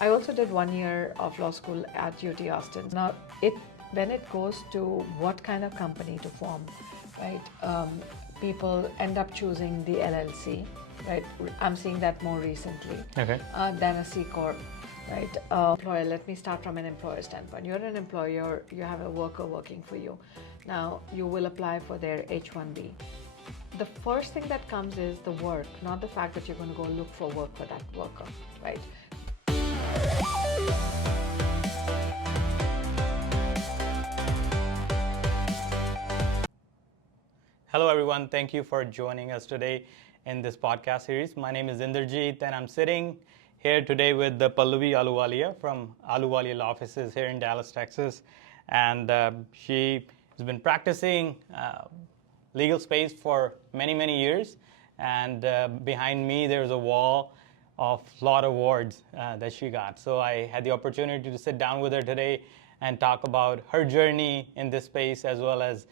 I also did 1 year of law school at UT Austin. Now, when it goes to what kind of company to form, right? People end up choosing the LLC, right? I'm seeing that more recently than a C corp, right? Employer. Let me start from an employer standpoint. You're an employer. You have a worker working for you. Now, you will apply for their H1B. The first thing that comes is the work, not the fact that you're going to go look for work for that worker, right? Hello, everyone. Thank you for joining us today in this podcast series. My name is Inderjeet, and I'm sitting here today with the Pallavi Ahluwalia from Ahluwalia Law Offices here in Dallas, Texas. And she has been practicing legal space for many, many years. And behind me, there's a wall of lot of awards that she got. So I had the opportunity to sit down with her today and talk about her journey in this space as well as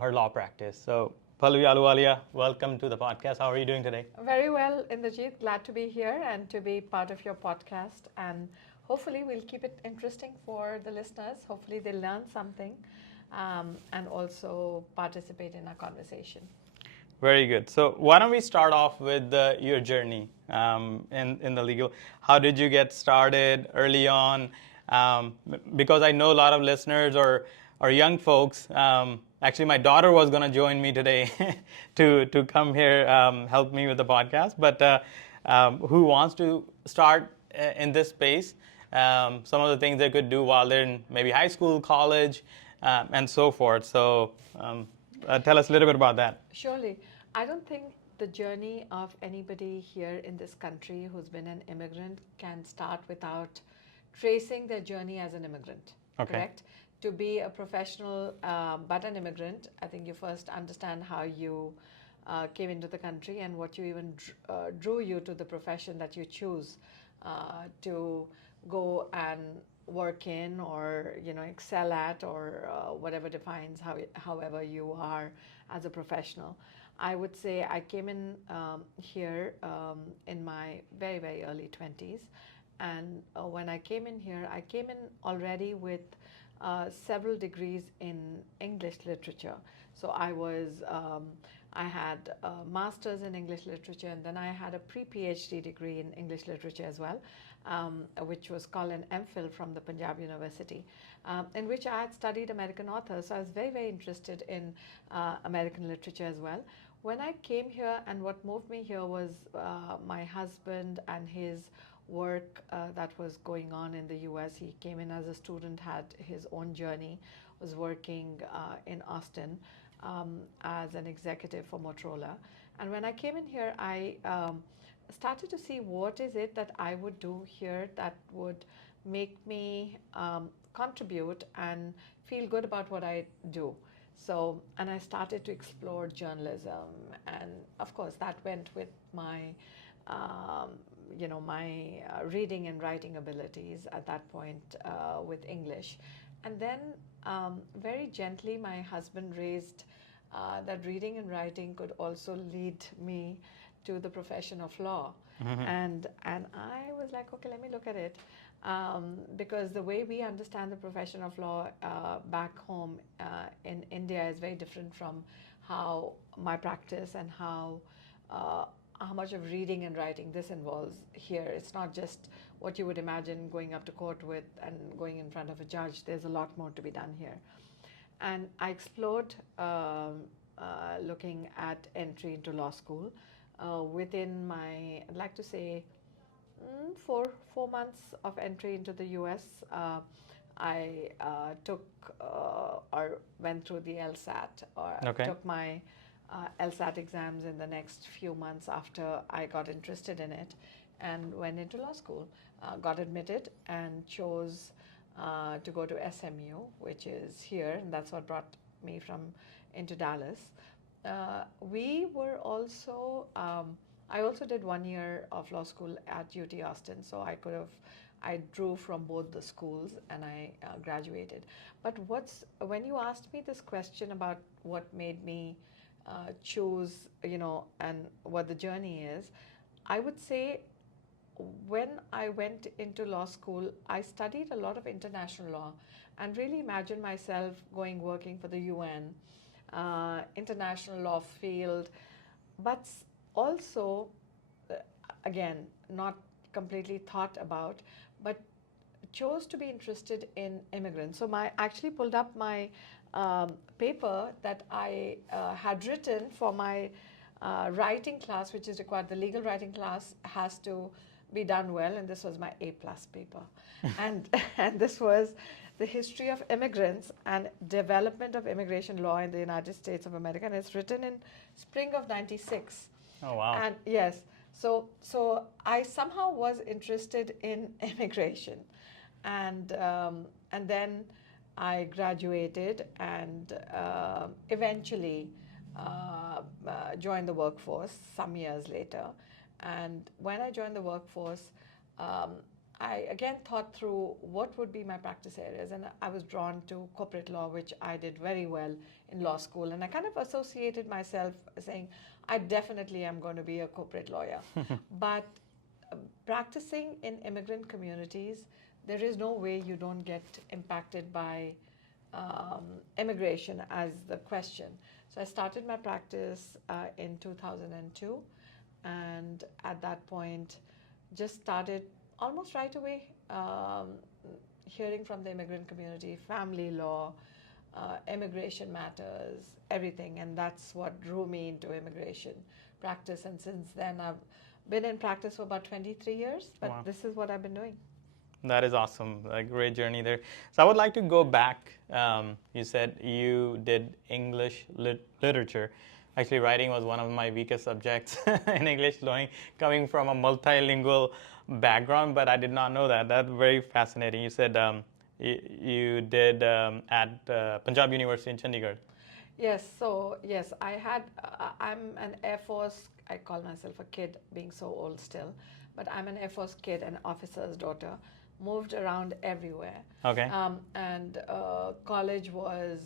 her law practice. So Pallavi Ahluwalia, welcome to the podcast. How are you doing today? Very well, Inderjeet. Glad to be here and to be part of your podcast. And hopefully we'll keep it interesting for the listeners. Hopefully they'll learn something and also participate in our conversation. Very good. So why don't we start off with your journey in the legal? How did you get started early on? Because I know a lot of listeners or young folks. Actually, my daughter was going to join me today to come here help me with the podcast. But who wants to start in this space? Some of the things they could do while they're in maybe high school, college, and so forth. So tell us a little bit about that. Surely. I don't think the journey of anybody here in this country who's been an immigrant can start without tracing their journey as an immigrant. Okay. Correct? To be a professional but an immigrant, I think you first understand how you came into the country and what you even drew you to the profession that you choose to go and work in or excel at or whatever defines however you are as a professional. I would say I came in here in my very, very early 20s. And when I came in here, I came in already with several degrees in English literature. So I had a master's in English literature, and then I had a pre-PhD degree in English literature as well, which was called an MPhil from the Punjab University, in which I had studied American authors. So I was very, very interested in American literature as well. When I came here, and what moved me here was my husband and his work that was going on in the US. He came in as a student, had his own journey, was working in Austin as an executive for Motorola. And when I came in here, I started to see what is it that I would do here that would make me contribute and feel good about what I do. So, and I started to explore journalism, and of course that went with my reading and writing abilities at that point with English. And then very gently my husband raised that reading and writing could also lead me to the profession of law. And I was like, okay, let me look at it. Because the way we understand the profession of law back home in India is very different from how my practice and how much of reading and writing this involves here. It's not just what you would imagine going up to court with and going in front of a judge. There's a lot more to be done here. And I explored looking at entry into law school within my, I'd like to say, 4 months of entry into the US. I took or went through the LSAT or took my LSAT exams in the next few months after I got interested in it and went into law school, got admitted and chose to go to SMU, which is here, and that's what brought me into Dallas. We were also, I also did 1 year of law school at UT Austin, so I drew from both the schools and I graduated. But when you asked me this question about what made me choose, and what the journey is, I would say when I went into law school, I studied a lot of international law and really imagined myself working for the UN, international law field, but also, uh, again, not completely thought about, but chose to be interested in immigrants. So I actually pulled up my paper that I had written for my writing class, which is required. The legal writing class has to be done well, and this was my A+ paper. and and this was the history of immigrants and development of immigration law in the United States of America, and it's written in spring of '96. Oh, wow. And yes, so I somehow was interested in immigration, and then I graduated and eventually joined the workforce some years later. And when I joined the workforce, I again thought through what would be my practice areas, and I was drawn to corporate law, which I did very well in law school. And I kind of associated myself saying, I definitely am going to be a corporate lawyer. But practicing in immigrant communities, there is no way you don't get impacted by immigration as the question. So I started my practice in 2002, and at that point just started almost right away hearing from the immigrant community, family law, immigration matters, everything, and that's what drew me into immigration practice. And since then I've been in practice for about 23 years, but Wow. this is what I've been doing. That is awesome. A great journey there. So I would like to go back. You said you did English literature. Actually, writing was one of my weakest subjects in English, coming from a multilingual background, but I did not know that. That's very fascinating. You said you did at Punjab University in Chandigarh. Yes, so yes, I'm an Air Force, I call myself a kid, being so old still, but I'm an Air Force kid, an officer's daughter, moved around everywhere. Okay. And college was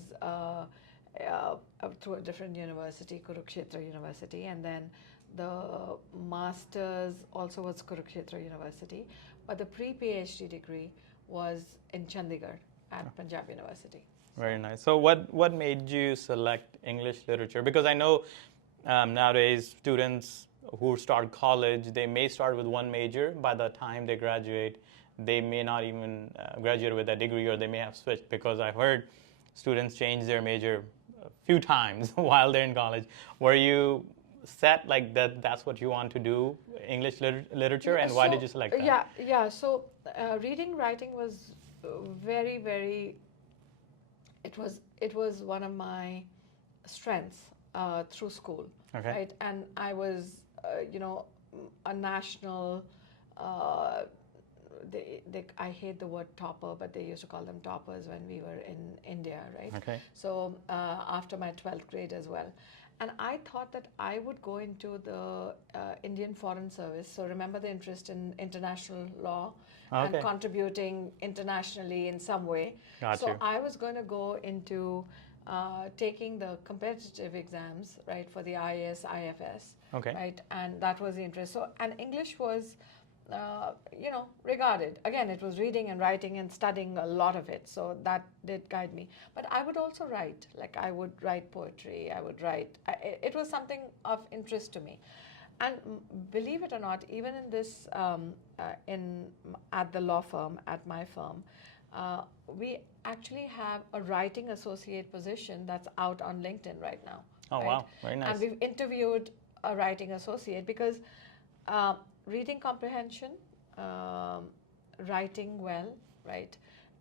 through a different university, Kurukshetra University, and then the master's also was Kurukshetra University, but the pre-PhD degree was in Chandigarh at Punjab University. Very nice. So what made you select English literature? Because I know nowadays students who start college, they may start with one major. By the time they graduate, they may not even graduate with that degree, or they may have switched, because I've heard students change their major a few times while they're in college. Were you set like that, that's what you want to do, English literature, and why did you select that? Yeah. So reading, writing was very, very, it was one of my strengths through school. Okay. Right? And I was, a national, I hate the word topper, but they used to call them toppers when we were in India, right? Okay. So after my 12th grade as well. And I thought that I would go into the Indian Foreign Service. So remember the interest in international law and Okay. contributing internationally in some way. Got so you. I was going to go into taking the competitive exams, right, for the IAS, IFS, Okay. right? And that was the interest. So, and English was, regarded. Again, it was reading and writing and studying a lot of it. So that did guide me. But I would also write. Like I would write poetry. I would write. It was something of interest to me. And believe it or not, even in this, at the law firm, at my firm, we actually have a writing associate position that's out on LinkedIn right now. Oh, right? wow. Very nice. And we've interviewed a writing associate because reading comprehension, writing well, right,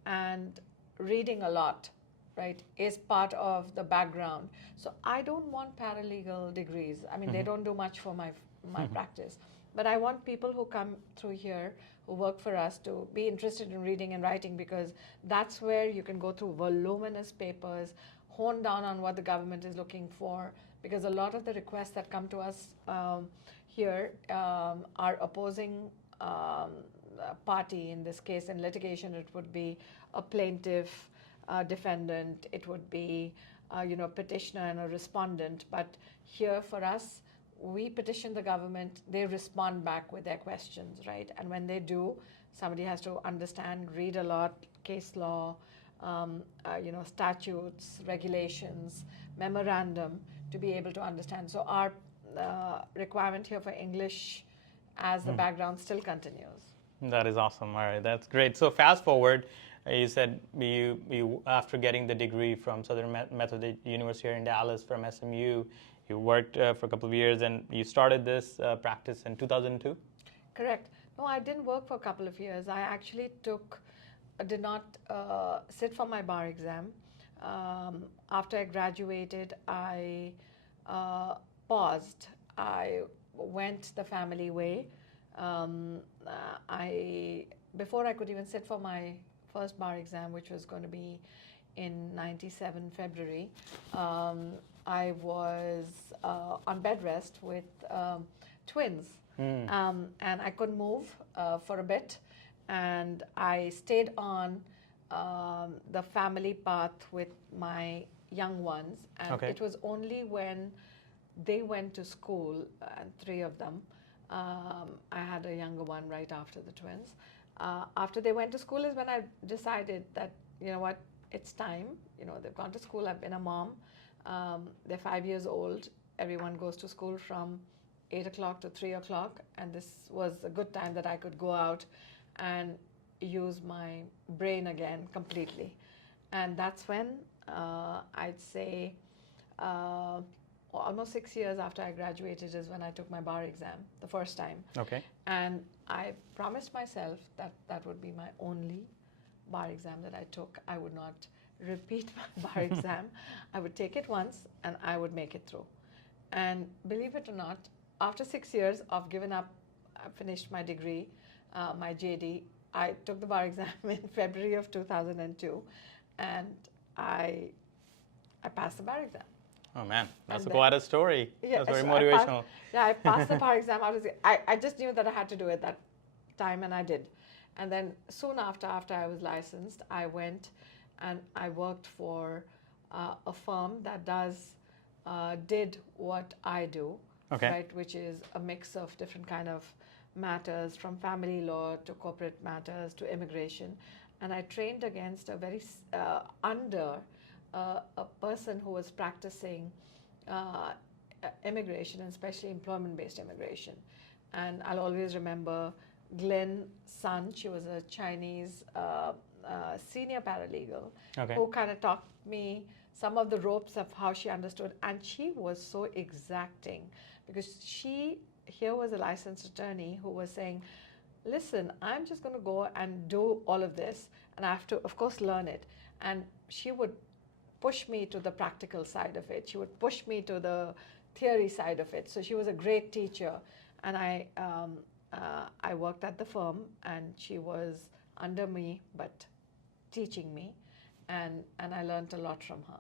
and reading a lot, right, is part of the background. So I don't want paralegal degrees. I mean, they don't do much for my practice. But I want people who come through here, who work for us, to be interested in reading and writing, because that's where you can go through voluminous papers, hone down on what the government is looking for, because a lot of the requests that come to us here are opposing party. In this case, in litigation, it would be a plaintiff, defendant, it would be petitioner and a respondent. But here for us, we petition the government, they respond back with their questions, right? And when they do, somebody has to understand, read a lot, case law, statutes, regulations, memorandum, to be able to understand. So our requirement here for English as the background still continues. That is awesome. All right, that's great. So fast forward, you said you after getting the degree from Southern Methodist University here in Dallas from SMU, you worked for a couple of years and you started this practice in 2002? Correct. No, I didn't work for a couple of years. I actually did not sit for my bar exam. After I graduated, I paused. I went the family way. Before I could even sit for my first bar exam, which was going to be in '97 February, I was on bed rest with twins, and I couldn't move for a bit, and I stayed on the family path with my young ones, and it was only when they went to school, three of them. I had a younger one right after the twins. After they went to school is when I decided that, you know what, it's time. You know, they've gone to school. I've been a mom. They're 5 years old. Everyone goes to school from 8 o'clock to 3 o'clock. And this was a good time that I could go out and use my brain again completely. And that's when I'd say almost 6 years after I graduated is when I took my bar exam the first time. Okay. And I promised myself that that would be my only bar exam that I took. I would not repeat my bar exam. I would take it once and I would make it through. And believe it or not, after 6 years of giving up, I finished my degree, my JD. I took the bar exam in February of 2002 and I passed the bar exam. Oh man, that's quite a story. Yeah, that's very so motivational. I passed the bar exam. I just knew that I had to do it that time, and I did. And then soon after I was licensed, I went and I worked for a firm that did what I do, right? Which is a mix of different kind of matters, from family law to corporate matters to immigration. And I trained against a very under a person who was practicing immigration, and especially employment-based immigration. And I'll always remember Glenn Sun. She was a Chinese senior paralegal who kind of taught me some of the ropes of how she understood. And she was so exacting because here was a licensed attorney who was saying, listen, I'm just going to go and do all of this, and I have to, of course, learn it. And she would push me to the practical side of it. She would push me to the theory side of it. So she was a great teacher. And I worked at the firm, and she was under me, but teaching me. And I learned a lot from her.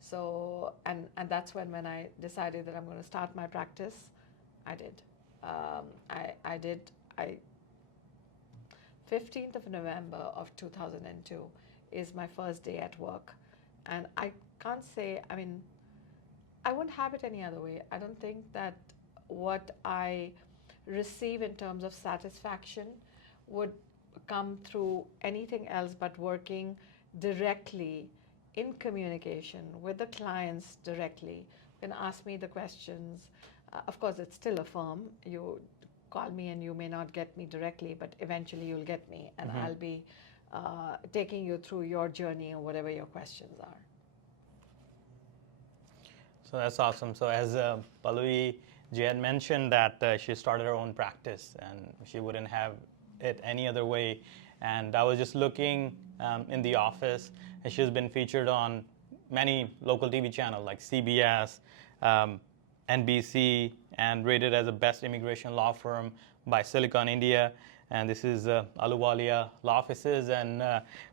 So, and that's when I decided that I'm going to start my practice, I did. 15th of November of 2002 is my first day at work. And I can't say, I mean, I wouldn't have it any other way. I don't think that what I receive in terms of satisfaction would come through anything else but working directly in communication with the clients directly. You can ask me the questions. Of course, it's still a firm. You call me and you may not get me directly, but eventually you'll get me, and I'll be taking you through your journey or whatever your questions are. So that's awesome. So as Pallavi Ji had mentioned that she started her own practice and she wouldn't have it any other way. And I was just looking in the office, and she's been featured on many local TV channels like CBS, NBC, and rated as the best immigration law firm by Silicon India. And this is Ahluwalia Law Offices. And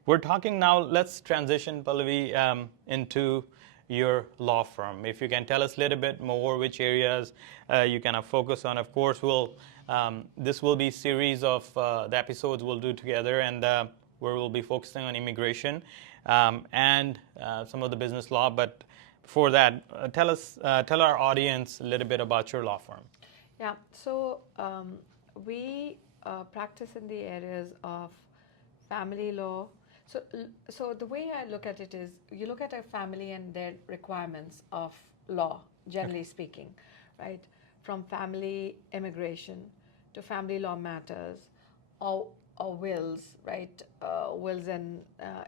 we're talking now, let's transition, Pallavi, into your law firm. If you can tell us a little bit more which areas you kind of focus on. Of course, this will be a series of the episodes we'll do together, and where we'll be focusing on immigration and some of the business law. But before that, tell our audience a little bit about your law firm. Yeah, so we practice in the areas of family law. So the way I look at it is you look at a family and their requirements of law, generally speaking, right? From family immigration to family law matters or, or wills, right? Wills and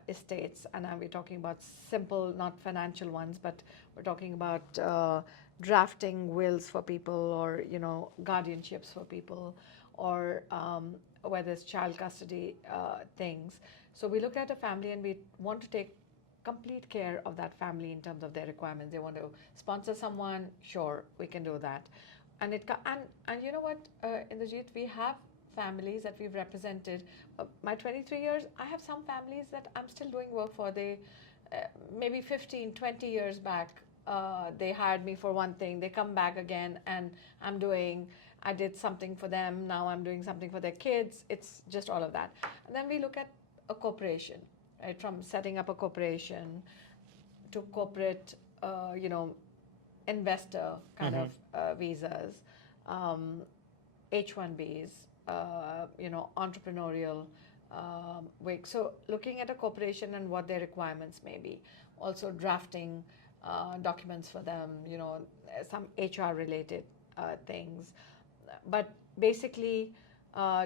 estates. And we're talking about simple, not financial ones, but we're talking about drafting wills for people or, guardianships for people or whether it's child custody things. So we look at a family and we want to take complete care of that family in terms of their requirements. They want to sponsor someone, sure, we can do that. And you know what, Indrajit, we have families that we've represented. My 23 years, I have some families that I'm still doing work for. They maybe 15, 20 years back, they hired me for one thing. They come back again, and I did something for them. Now I'm doing something for their kids. It's just all of that. And then we look at a corporation, right? From setting up a corporation to corporate, investor kind of visas, H1Bs, entrepreneurial work. So looking at a corporation and what their requirements may be. Also drafting documents for them, some HR related things. But basically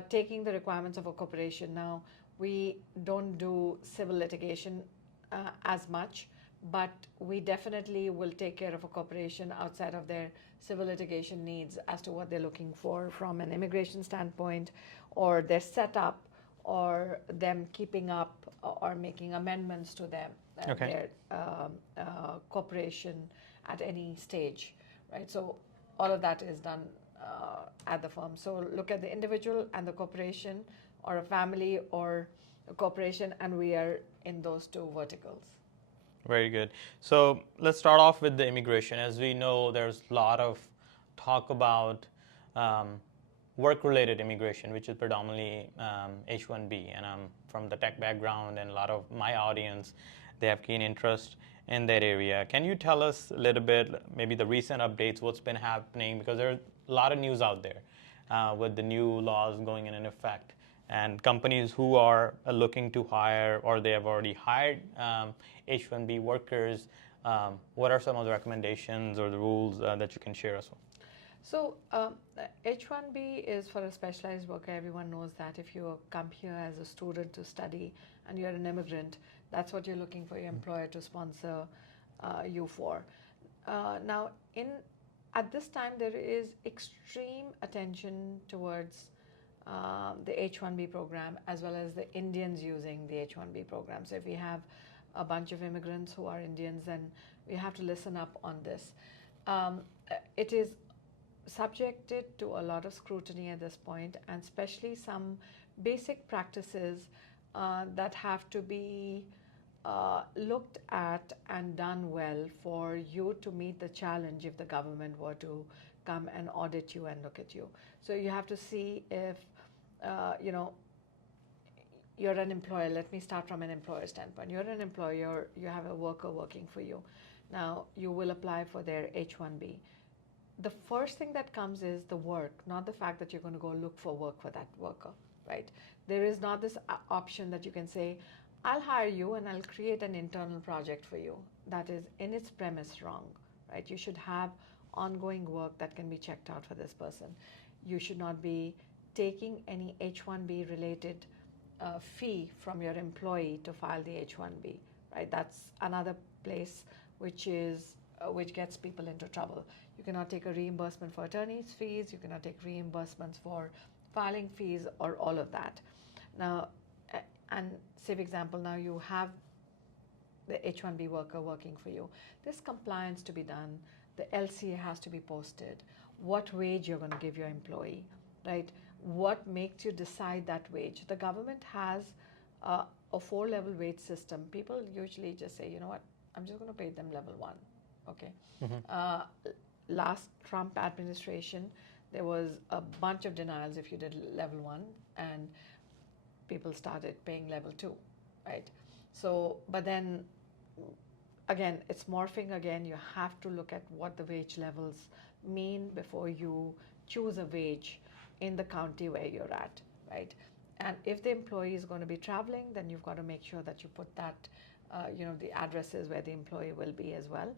taking the requirements of a corporation. Now, we don't do civil litigation as much, but we definitely will take care of a corporation outside of their civil litigation needs as to what they're looking for from an immigration standpoint, or their setup, or them keeping up or making amendments to them, their corporation at any stage, right? So all of that is done at the firm. So look at the individual and the corporation, or a family or a corporation, and we are in those two verticals. Very good. So let's start off with the immigration. As we know, there's a lot of talk about work-related immigration, which is predominantly H1B. And I'm from the tech background, and a lot of my audience, they have keen interest in that area. Can you tell us a little bit, maybe the recent updates, what's been happening? Because there's a lot of news out there with the new laws going in effect. And companies who are looking to hire, or they have already hired H1B workers, what are some of the recommendations or the rules that you can share us with? So H1B is for a specialized worker. Everyone knows that if you come here as a student to study and you're an immigrant, that's what you're looking for your employer to sponsor you for. Now, at this time, there is extreme attention towards the H1B program, as well as the Indians using the H1B program. So if we have a bunch of immigrants who are Indians, then we have to listen up on this. It is subjected to a lot of scrutiny at this point, and especially some basic practices that have to be looked at and done well for you to meet the challenge if the government were to come and audit you and look at you. So you have to see if you're an employer. Let me start from an employer standpoint. You're an employer, you have a worker working for you. Now, you will apply for their H1B. The first thing that comes is the work, not the fact that you're going to go look for work for that worker, right? There is not this option that you can say, I'll hire you and I'll create an internal project for you. That is in its premise wrong, right? You should have ongoing work that can be checked out for this person. You should not be taking any H1B related fee from your employee to file the H1B, right? That's another place which gets people into trouble. You cannot take a reimbursement for attorney's fees. You cannot take reimbursements for filing fees or all of that. Now, and say for example, now you have the H1B worker working for you. There's compliance to be done. The LCA has to be posted. What wage you're going to give your employee, right? What makes you decide that wage? The government has a 4-level wage system. People usually just say, you know what, I'm just going to pay them level 1. Okay. Last Trump administration, there was a bunch of denials if you did level 1, and people started paying level 2, right? So, but then again, it's morphing again. You have to look at what the wage levels mean before you choose a wage in the county where you're at, right? And if the employee is going to be traveling, then you've got to make sure that you put that, the addresses where the employee will be as well.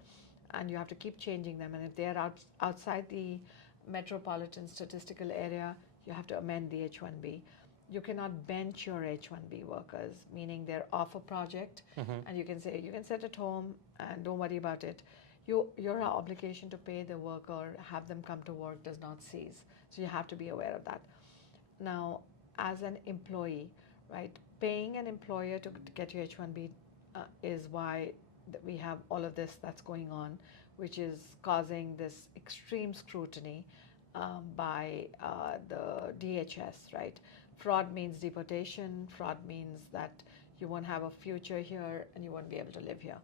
And you have to keep changing them. And if they're outside the metropolitan statistical area, you have to amend the H1B. You cannot bench your H1B workers, meaning they're off a project, and you can say, you can sit at home and don't worry about it. Your obligation to pay the worker, have them come to work, does not cease. So you have to be aware of that. Now, as an employee, right, paying an employer to get your H1B is why we have all of this that's going on, which is causing this extreme scrutiny by the DHS, right? Fraud means deportation. Fraud means that you won't have a future here and you won't be able to live here.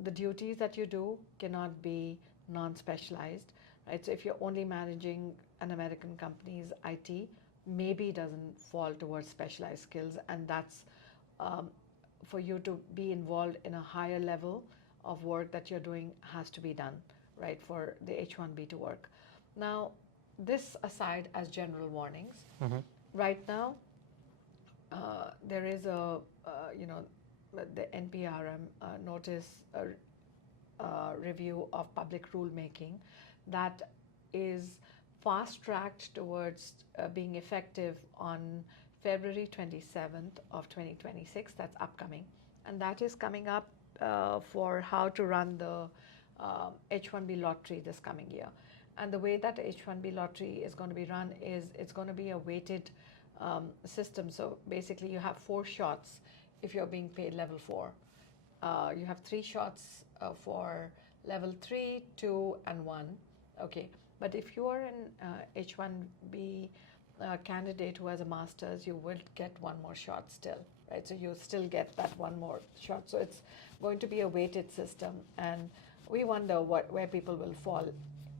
The duties that you do cannot be non-specialized, right? So if you're only managing an American company's IT, maybe it doesn't fall towards specialized skills, and that's for you to be involved in a higher level of work that you're doing has to be done, right, for the H1B to work. Now, this aside as general warnings, right now there is the NPRM notice review of public rulemaking that is fast-tracked towards being effective on February 27th of 2026. That's upcoming, and that is coming up for how to run the H1B lottery this coming year. And the way that H1B lottery is going to be run is it's going to be a weighted system. So basically you have 4 shots if you're being paid level 4. You have 3 shots for level 3, 2, and 1. Okay, but if you are an H1B candidate who has a master's, you will get 1 more shot still, right? So you still get that 1 more shot. So it's going to be a weighted system, and we wonder where people will fall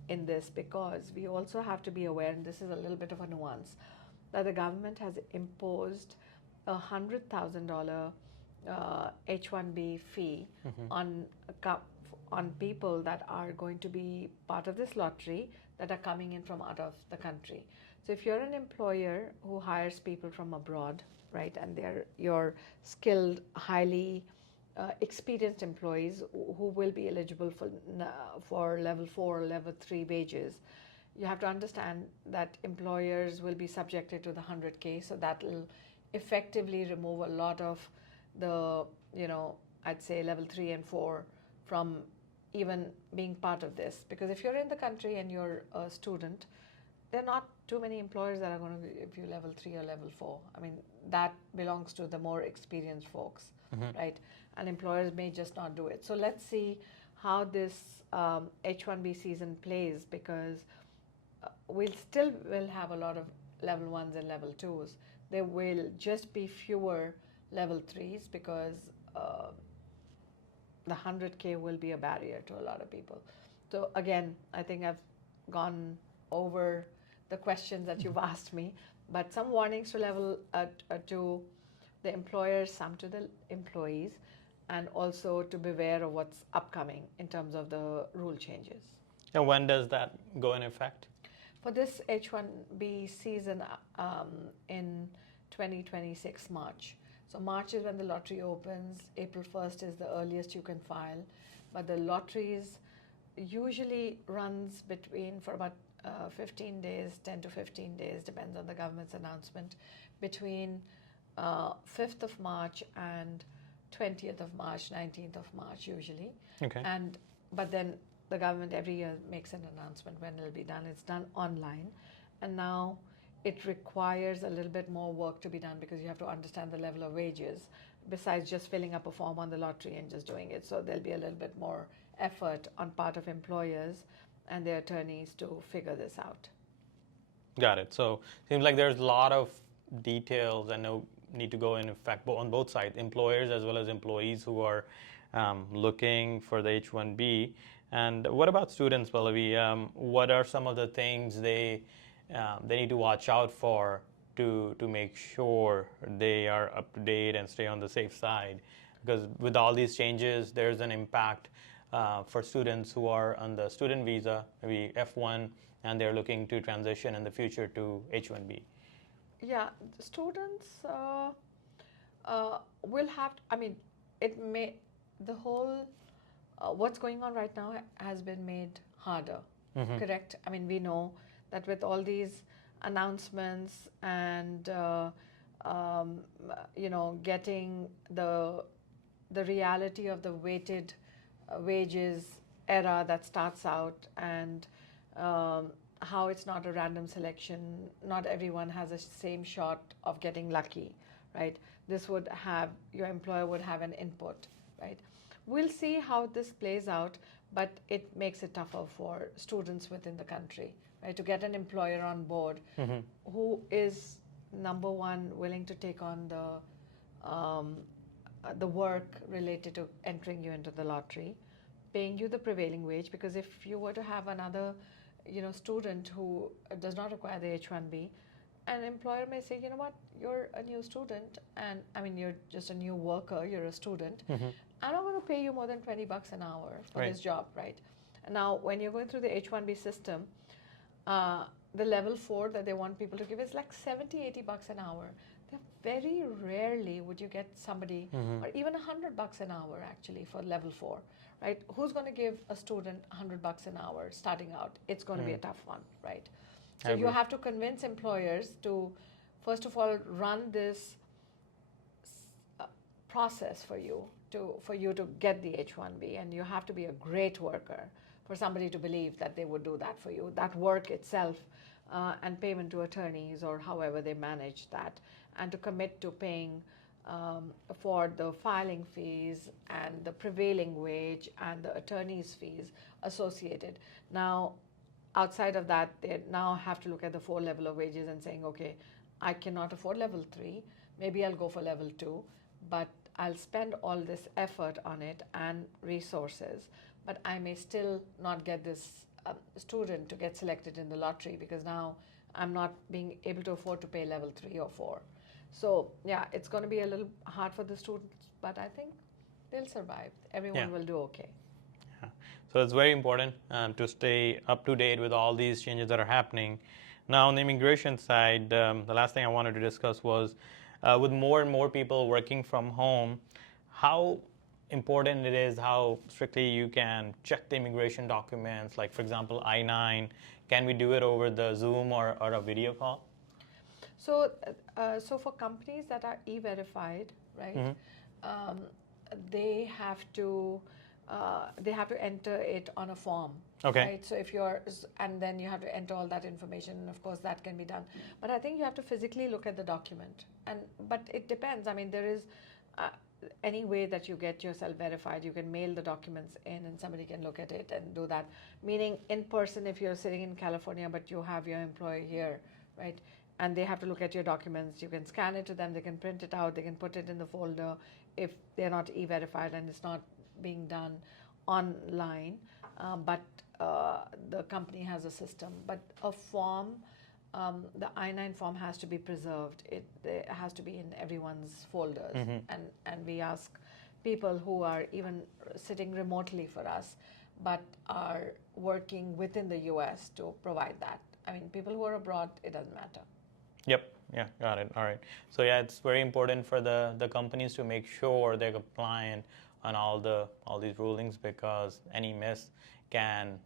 in this, because we also have to be aware, and this is a little bit of a nuance, that the government has imposed a $100,000 H1B fee on people that are going to be part of this lottery that are coming in from out of the country. So if you're an employer who hires people from abroad, right, and they're your skilled, highly experienced employees who will be eligible for level 4 or level 3 wages, you have to understand that employers will be subjected to the 100K. So that will effectively remove a lot of the, I'd say level 3 and 4 from even being part of this. Because if you're in the country and you're a student, there are not too many employers that are going to give you level 3 or level 4. I mean, that belongs to the more experienced folks, right? And employers may just not do it. So let's see how this H1B season plays, because we'll have a lot of level 1s and level 2s. There will just be fewer level 3s because the 100K will be a barrier to a lot of people. So again, I think I've gone over the questions that you've asked me, but some warnings to level to the employers, some to the employees, and also to beware of what's upcoming in terms of the rule changes. And when does that go in effect? For this H1B season in 2026 March. So March is when the lottery opens. April 1st is the earliest you can file. But the lotteries usually runs for about 15 days, 10 to 15 days, depends on the government's announcement, between 5th of March and 20th of March, 19th of March usually. Okay. But then the government every year makes an announcement when it'll be done. It's done online. And now it requires a little bit more work to be done, because you have to understand the level of wages besides just filling up a form on the lottery and just doing it. So there'll be a little bit more effort on part of employers and their attorneys to figure this out. Got it. So seems like there's a lot of details and need to go in effect on both sides, employers as well as employees who are looking for the H1B. And what about students, Pallavi? What are some of the things they need to watch out for to make sure they are up to date and stay on the safe side because with all these changes, there's an impact for students who are on the student visa, maybe F1, and they're looking to transition in the future to H1B. Yeah, the students will have, I mean, it may, the whole, what's going on right now has been made harder, correct? I mean, we know that with all these announcements and, getting the reality of the weighted wages era that starts out, and how it's not a random selection, not everyone has the same shot of getting lucky, right? This would have, your employer would have an input, right? We'll see how this plays out, but it makes it tougher for students within the country, right? To get an employer on board who is, number one, willing to take on the work related to entering you into the lottery, paying you the prevailing wage, because if you were to have another student who does not require the H1B, an employer may say, you know what, you're a new student, and I mean, you're just a new worker, you're a student. I'm not going to pay you more than $20 an hour for this job, right? Now, when you're going through the H1B system, the level 4 that they want people to give is like $70-80 an hour. Very rarely would you get somebody, or even $100 an hour actually for level 4, right? Who's going to give a student $100 an hour starting out? It's going to be a tough one, right? So you have to convince employers to, first of all, run this process for you to get the H1B, and you have to be a great worker for somebody to believe that they would do that for you. That work itself, and payment to attorneys or however they manage that, and to commit to paying for the filing fees and the prevailing wage and the attorney's fees associated. Now, outside of that, they now have to look at the 4 level of wages and saying, okay, I cannot afford level 3, maybe I'll go for level 2, but I'll spend all this effort on it and resources, but I may still not get this student to get selected in the lottery because now I'm not being able to afford to pay level 3 or 4. So yeah, it's going to be a little hard for the students, but I think they'll survive. Everyone will do okay. Yeah. So it's very important to stay up to date with all these changes that are happening. Now, on the immigration side, the last thing I wanted to discuss was with more and more people working from home, how important it is, how strictly you can check the immigration documents, like, for example, I-9. Can we do it over the Zoom or a video call? So, so for companies that are e-verified, right, they have to enter it on a form. Okay. Right. So if you're, and then you have to enter all that information, and of course that can be done. But I think you have to physically look at the document, but it depends. I mean, there is any way that you get yourself verified. You can mail the documents in, and somebody can look at it and do that. Meaning in person, if you're sitting in California, but you have your employee here, right? And they have to look at your documents. You can scan it to them, they can print it out, they can put it in the folder if they're not e-verified and it's not being done online. But the company has a system. But a form, the I-9 form has to be preserved. It has to be in everyone's folders. And we ask people who are even sitting remotely for us, but are working within the US to provide that. I mean, people who are abroad, it doesn't matter. Yep. Yeah, got it. All right. So yeah, it's very important for the companies to make sure they're compliant on all these rulings, because any miss can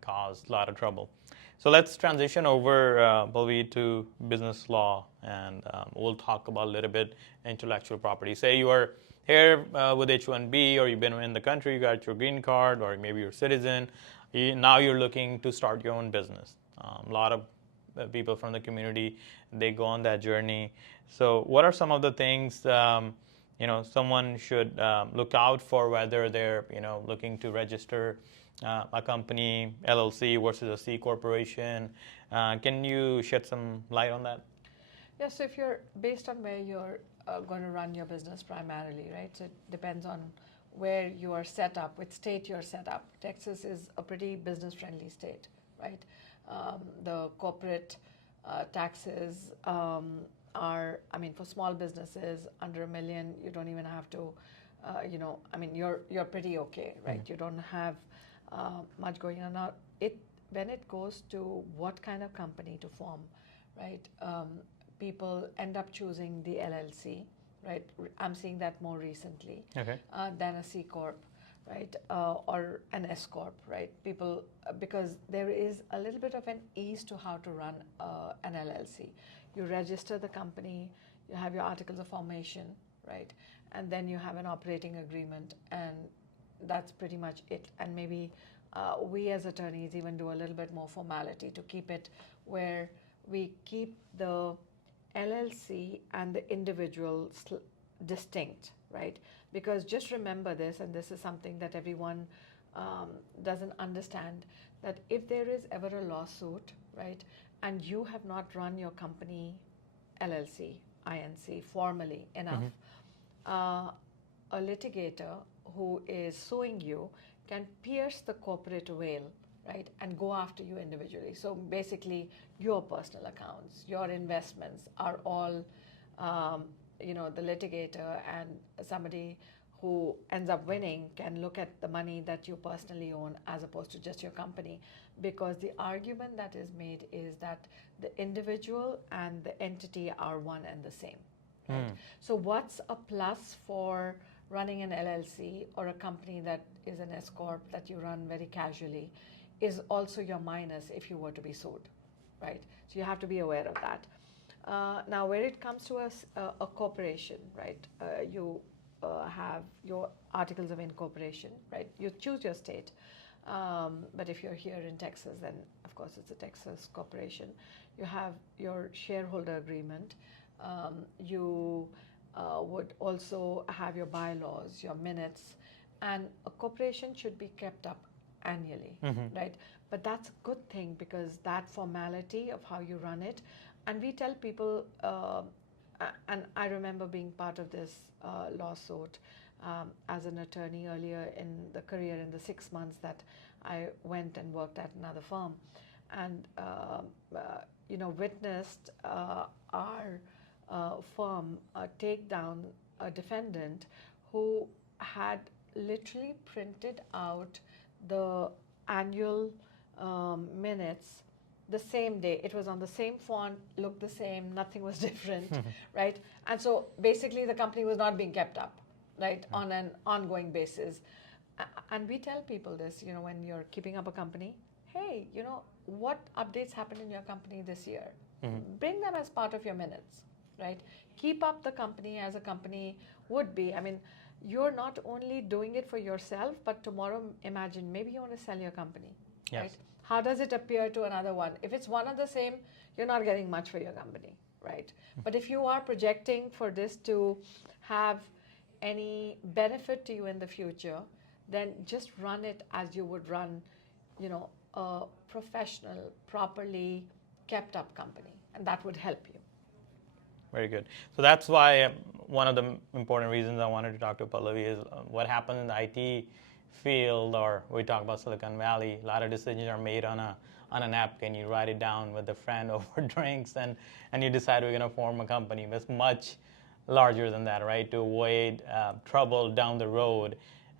cause a lot of trouble. So let's transition over, Pallavi, to business law, and we'll talk about a little bit intellectual property. Say you are here with H1B, or you've been in the country, you got your green card, or maybe you're a citizen. Now you're looking to start your own business. A lot of people from the community, they go on that journey. So what are some of the things someone should look out for, whether they're looking to register a company, LLC versus a C corporation? Can you shed some light on that? Yeah, so if you're based on where you're going to run your business primarily, right? So it depends on where you are set up, which state you're set up. Texas is a pretty business-friendly state, right? The corporate taxes are, I mean, for small businesses under $1 million, you don't even have to I mean, you're pretty okay, right? You don't have much going on. Now, when it goes to what kind of company to form, right? People end up choosing the LLC, right? I'm seeing that more recently than a C corp, right? Or an S corp, right? People, because there is a little bit of an ease to how to run an LLC. You register the company, you have your articles of formation, right? And then you have an operating agreement, and that's pretty much it. And maybe we as attorneys even do a little bit more formality to keep it where we keep the LLC and the individual distinct, right? Because just remember this, and this is something that everyone doesn't understand, that if there is ever a lawsuit, right, and you have not run your company LLC, INC formally enough, a litigator who is suing you can pierce the corporate veil, right, and go after you individually. So basically, your personal accounts, your investments are all, the litigator and somebody who ends up winning can look at the money that you personally own as opposed to just your company, because the argument that is made is that the individual and the entity are one and the same. Right? So what's a plus for running an LLC or a company that is an S corp that you run very casually is also your minus if you were to be sued, right? So you have to be aware of that. Now, where it comes to a corporation, right? You have your articles of incorporation, right? You choose your state, but if you're here in Texas, then of course it's a Texas corporation. You have your shareholder agreement. You would also have your bylaws, your minutes, and a corporation should be kept up annually, right? But that's a good thing, because that formality of how you run it, and we tell people, and I remember being part of this lawsuit as an attorney earlier in the career, in the 6 months that I went and worked at another firm, and witnessed our firm take down a defendant who had literally printed out the annual minutes the same day. It was on the same font, looked the same, nothing was different, right? And so basically the company was not being kept up, right, on an ongoing basis. And we tell people this, when you're keeping up a company, hey, what updates happened in your company this year? Bring them as part of your minutes, right? Keep up the company as a company would be. I mean, you're not only doing it for yourself, but tomorrow, imagine, maybe you want to sell your company, right? How does it appear to another one? If it's one and the same, you're not getting much for your company, right? But if you are projecting for this to have any benefit to you in the future, then just run it as you would run, a professional, properly kept up company, and that would help you. Very good. So that's why one of the important reasons I wanted to talk to Pallavi is what happens in the IT field, or we talk about Silicon Valley. A lot of decisions are made on a napkin. You write it down with a friend over drinks, and you decide we're going to form a company. It's much larger than that, right? To avoid trouble down the road.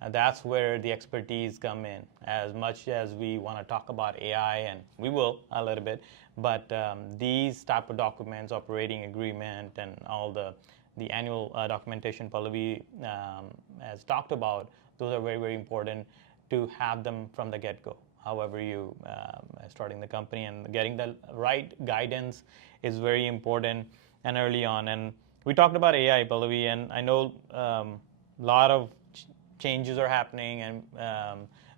That's where the expertise come in. As much as we want to talk about AI, and we will a little bit, but these type of documents, operating agreement, and all the annual documentation Pallavi has talked about, those are very, very important to have them from the get-go. However you starting the company, and getting the right guidance is very important and early on. And we talked about AI, Pallavi, and I know a lot of changes are happening, and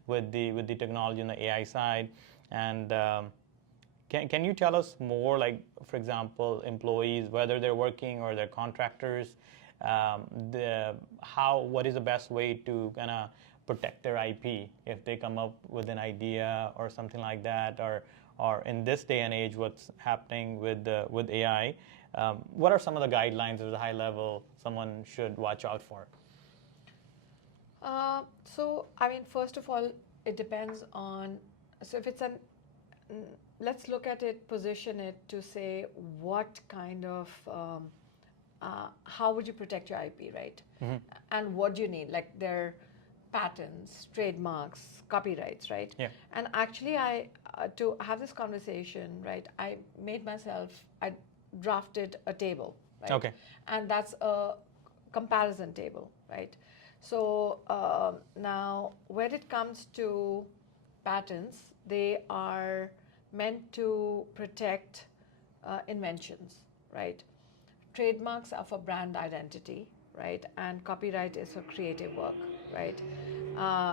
with the technology on the AI side. And can you tell us more, like, for example, employees, whether they're working or they're contractors, what is the best way to kind of protect their IP if they come up with an idea or something like that, or in this day and age, what's happening with AI? What are some of the guidelines at a high level someone should watch out for? So, I mean, first of all, it depends on, so if it's let's look at it, position it to say what kind of how would you protect your IP, right? And what do you need? Like their patents, trademarks, copyrights, right? Yeah. And actually, I to have this conversation, right? I drafted a table, right? Okay. And that's a comparison table, right? So now, when it comes to patents, they are meant to protect inventions, right? Trademarks are for brand identity, right? And copyright is for creative work, right?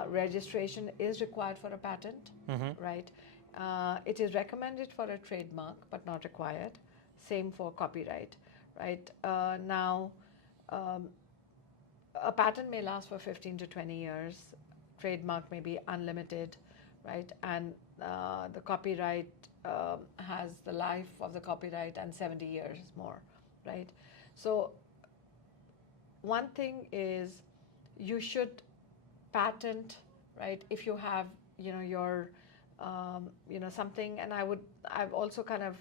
Registration is required for a patent, right? It is recommended for a trademark, but not required. Same for copyright, right? Now, a patent may last for 15 to 20 years. Trademark may be unlimited, right? And the copyright has the life of the copyright and 70 years more, right? So one thing is you should patent, right? If you have, your, something, and I've also kind of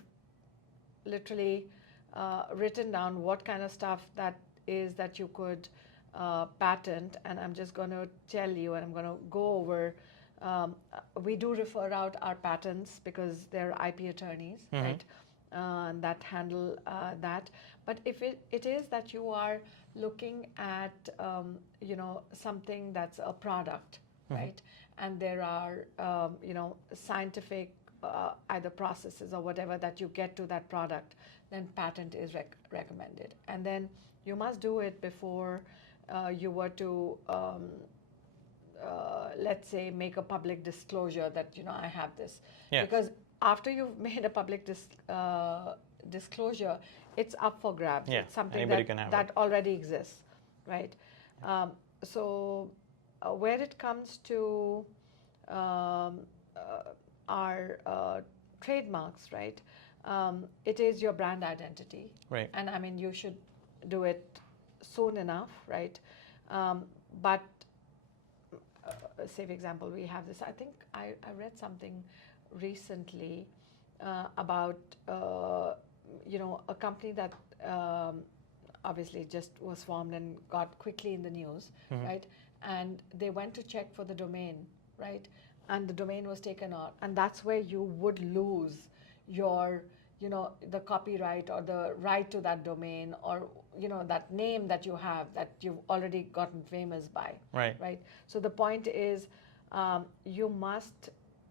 literally written down what kind of stuff that is that you could patent, and I'm just going to tell you, and I'm going to go over. We do refer out our patents because they're IP attorneys, right? That handle that. But if it is that you are looking at, something that's a product, right? And there are, scientific either processes or whatever that you get to that product, then patent is recommended. And then you must do it before you were to, let's say, make a public disclosure that, I have this. Yes. Because after you've made a public disclosure, it's up for grabs. Yeah, It's something anybody can have that it. already exists, right? So where it comes to our trademarks, right? It is your brand identity. Right. And I mean, you should do it soon enough, right? But say, for example, we have this. I think I read something recently about a company that obviously just was formed and got quickly in the news, right? And they went to check for the domain, right? And the domain was taken out, and that's where you would lose your, the copyright or the right to that domain, or that name that you have that you've already gotten famous by. Right. So the point is, you must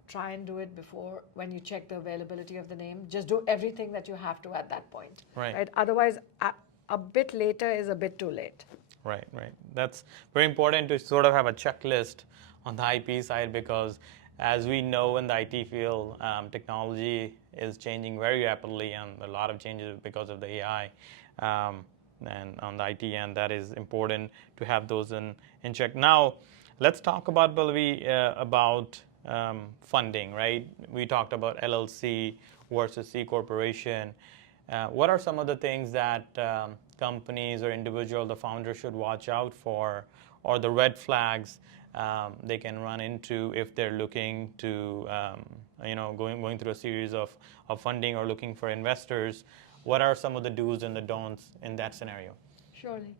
try and do it before, when you check the availability of the name. Just do everything that you have to at that point. Right. Otherwise, a bit later is a bit too late. Right. That's very important to sort of have a checklist on the IP side, because as we know in the IT field, technology is changing very rapidly, and a lot of changes because of the AI. And on the IT end, that is important to have those in check. Now, let's talk about, Pallavi, about funding, right? We talked about LLC versus C corporation. What are some of the things that companies or individual, the founder, should watch out for, or the red flags they can run into if they're looking to, going through a series of funding or looking for investors? What are some of the do's and the don'ts in that scenario? Surely.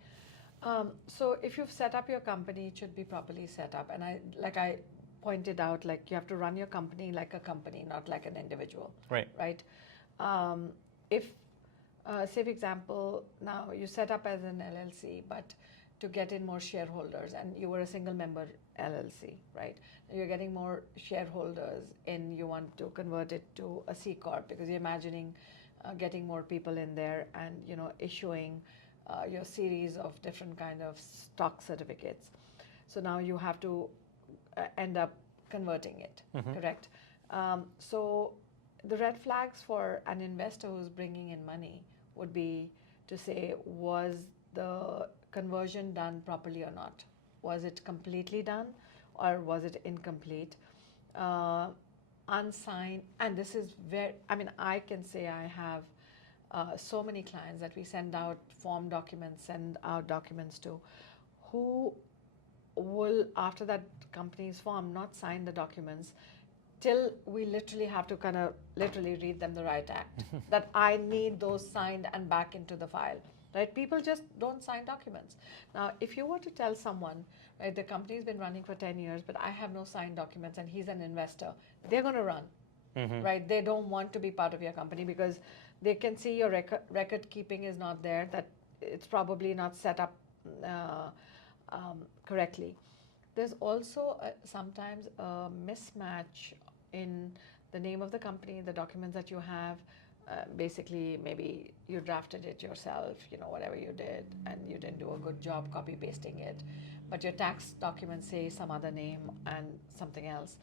So if you've set up your company, it should be properly set up. And I pointed out, like, you have to run your company like a company, not like an individual. Right. Right. If, say, for example, now you set up as an LLC, but to get in more shareholders, and you were a single member LLC, right? You're getting more shareholders in, you want to convert it to a C corp, because you're imagining getting more people in there and, issuing your series of different kind of stock certificates. So now you have to end up converting it, correct? So the red flags for an investor who's bringing in money would be to say, was the conversion done properly or not? Was it completely done, or was it incomplete? Unsigned, and this is very, I can say I have so many clients that we send out form documents, send out documents to, who will, after that company is formed, not sign the documents till we literally have to kind of literally read them the right act. That I need those signed and back into the file, right? People just don't sign documents. Now, if you were to tell someone, right, the company's been running for 10 years, but I have no signed documents and he's an investor, they're going to run, right? They don't want to be part of your company because they can see your record keeping is not there, that it's probably not set up correctly. There's also sometimes a mismatch in the name of the company, the documents that you have. Basically, maybe you drafted it yourself, whatever you did, and you didn't do a good job copy pasting it. But your tax documents say some other name and something else.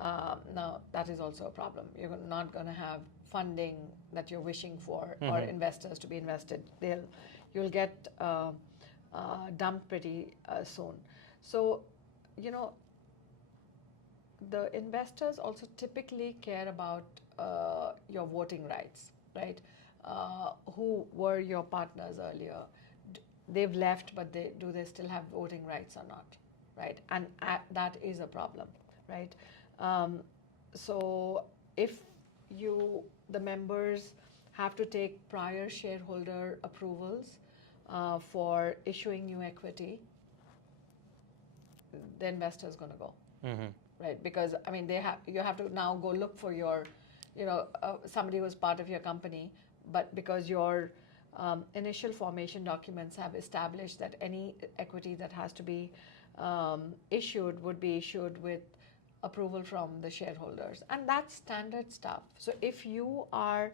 Now, that is also a problem. You're not going to have funding that you're wishing for or investors to be invested. You'll get dumped pretty soon. So, the investors also typically care about your voting rights, right? Who were your partners earlier? They've left, but do they still have voting rights or not, right? And that is a problem, right? So if the members have to take prior shareholder approvals for issuing new equity, the investor is going to go, right? Because you have to now go look for your, somebody who was part of your company, but because your initial formation documents have established that any equity that has to be issued would be issued with approval from the shareholders, and that's standard stuff. So if you are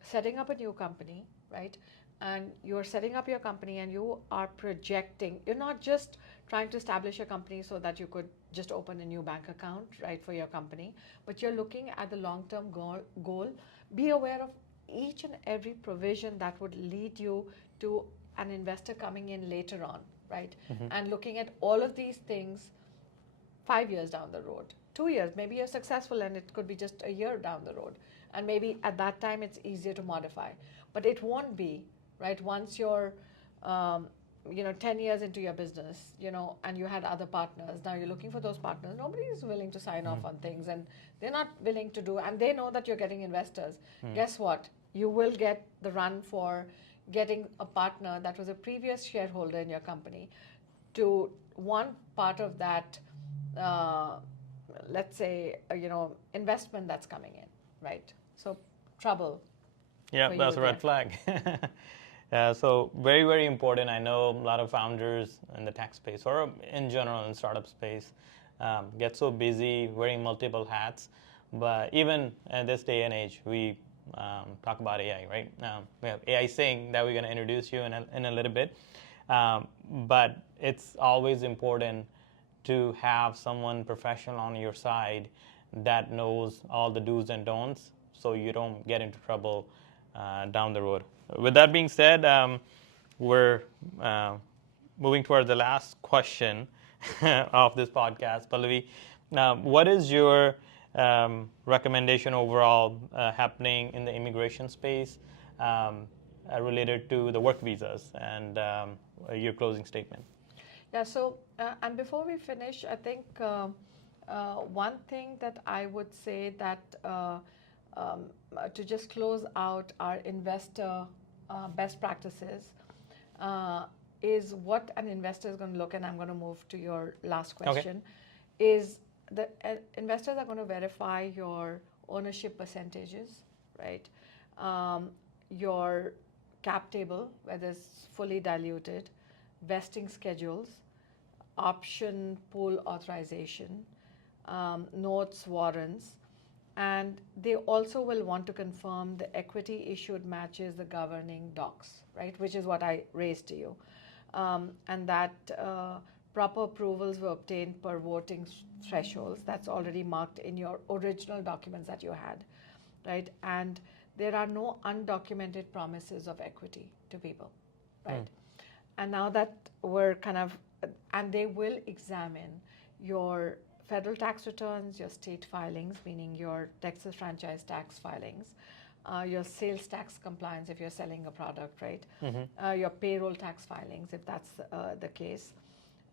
setting up a new company, right, and you're setting up your company and you are projecting, you're not just trying to establish a company so that you could just open a new bank account, right, for your company, but you're looking at the long-term goal. Be aware of each and every provision that would lead you to an investor coming in later on, right, and looking at all of these things 5 years down the road, 2 years, maybe you're successful and it could be just a year down the road. And maybe at that time it's easier to modify, but it won't be, right? Once you're, 10 years into your business, and you had other partners, now you're looking for those partners. Nobody is willing to sign off on things, and they're not willing to do, and they know that you're getting investors. Guess what? You will get the run for getting a partner that was a previous shareholder in your company to one part of that, let's say, investment that's coming in, right? So trouble. Yeah, that's a red flag. So very, very important. I know a lot of founders in the tech space or in general in startup space get so busy wearing multiple hats. But even in this day and age, we talk about AI, right? We have AI Singh that we're going to introduce you in a little bit. But it's always important to have someone professional on your side that knows all the do's and don'ts so you don't get into trouble down the road. With that being said, we're moving toward the last question of this podcast. Pallavi, what is your recommendation overall happening in the immigration space related to the work visas and your closing statement? Yeah, so, and before we finish, I think one thing that I would say that to just close out our investor best practices is what an investor is going to look, and I'm going to move to your last question, is the investors are going to verify your ownership percentages, right? Your cap table, whether it's fully diluted, vesting schedules, option pool authorization, notes, warrants, and they also will want to confirm the equity issued matches the governing docs, right, which is what I raised to you, and that proper approvals were obtained per voting thresholds. That's already marked in your original documents that you had, right? And there are no undocumented promises of equity to people, right? And now that we're and they will examine your federal tax returns, your state filings, meaning your Texas franchise tax filings, your sales tax compliance if you're selling a product, right? Your payroll tax filings if that's the case.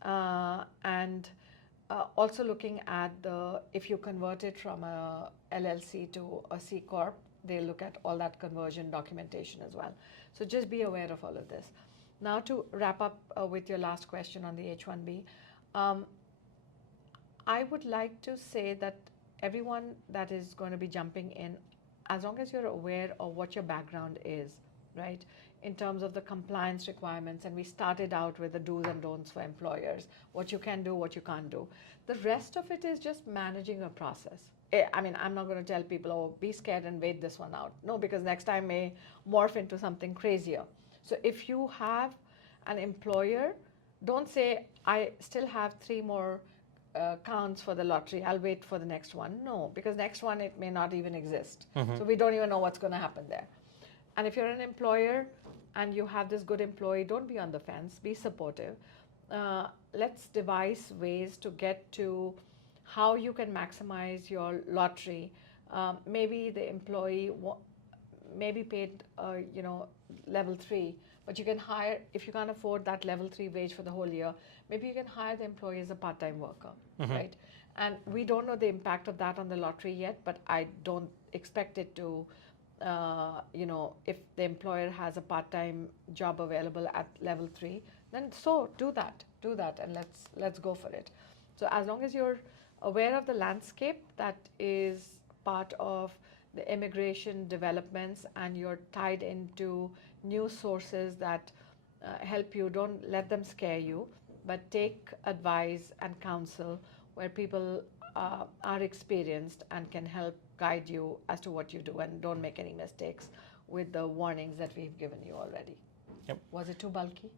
And also looking at if you converted from a LLC to a C Corp, they look at all that conversion documentation as well. So just be aware of all of this. Now to wrap up with your last question on the H1B, I would like to say that everyone that is going to be jumping in, as long as you're aware of what your background is, right, in terms of the compliance requirements, and we started out with the do's and don'ts for employers, what you can do, what you can't do. The rest of it is just managing a process. I mean, I'm not going to tell people, oh, be scared and wait this one out. No, because next time may morph into something crazier. So if you have an employer, don't say, I still have 3 more counts for the lottery, I'll wait for the next one. No, because next one, it may not even exist. So we don't even know what's going to happen there. And if you're an employer and you have this good employee, don't be on the fence, be supportive. Let's devise ways to get to how you can maximize your lottery. Maybe the employee may be paid, level 3, but you can hire, if you can't afford that level 3 wage for the whole year, maybe you can hire the employee as a part-time worker, right? And we don't know the impact of that on the lottery yet, but I don't expect it to, if the employer has a part-time job available at level 3, then so do that, and let's go for it. So as long as you're aware of the landscape that is part of the immigration developments and you're tied into news sources that help you, don't let them scare you, but take advice and counsel where people are experienced and can help guide you as to what you do, and don't make any mistakes with the warnings that we've given you already. Yep. Was it too bulky?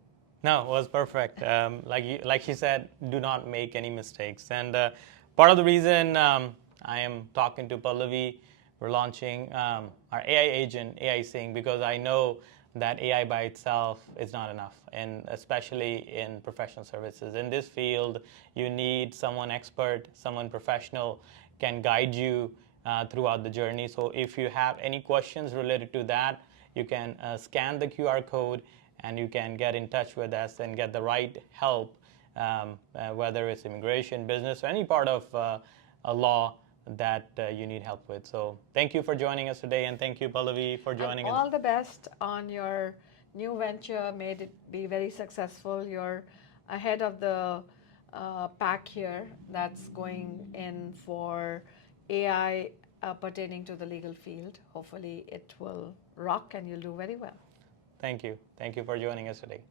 No, it was perfect. Like she said, do not make any mistakes. And part of the reason I am talking to Pallavi, we're launching our AI agent, AI Singh, because I know that AI by itself is not enough, and especially in professional services. In this field, you need someone expert, someone professional can guide you throughout the journey. So if you have any questions related to that, you can scan the QR code and you can get in touch with us and get the right help, whether it's immigration, business, or any part of a law that you need help with. So thank you for joining us today, and thank you, Pallavi, for joining us. All the best on your new venture. May it be very successful. You're ahead of the pack here that's going in for AI pertaining to the legal field. Hopefully it will rock and you'll do very well. Thank you. Thank you for joining us today.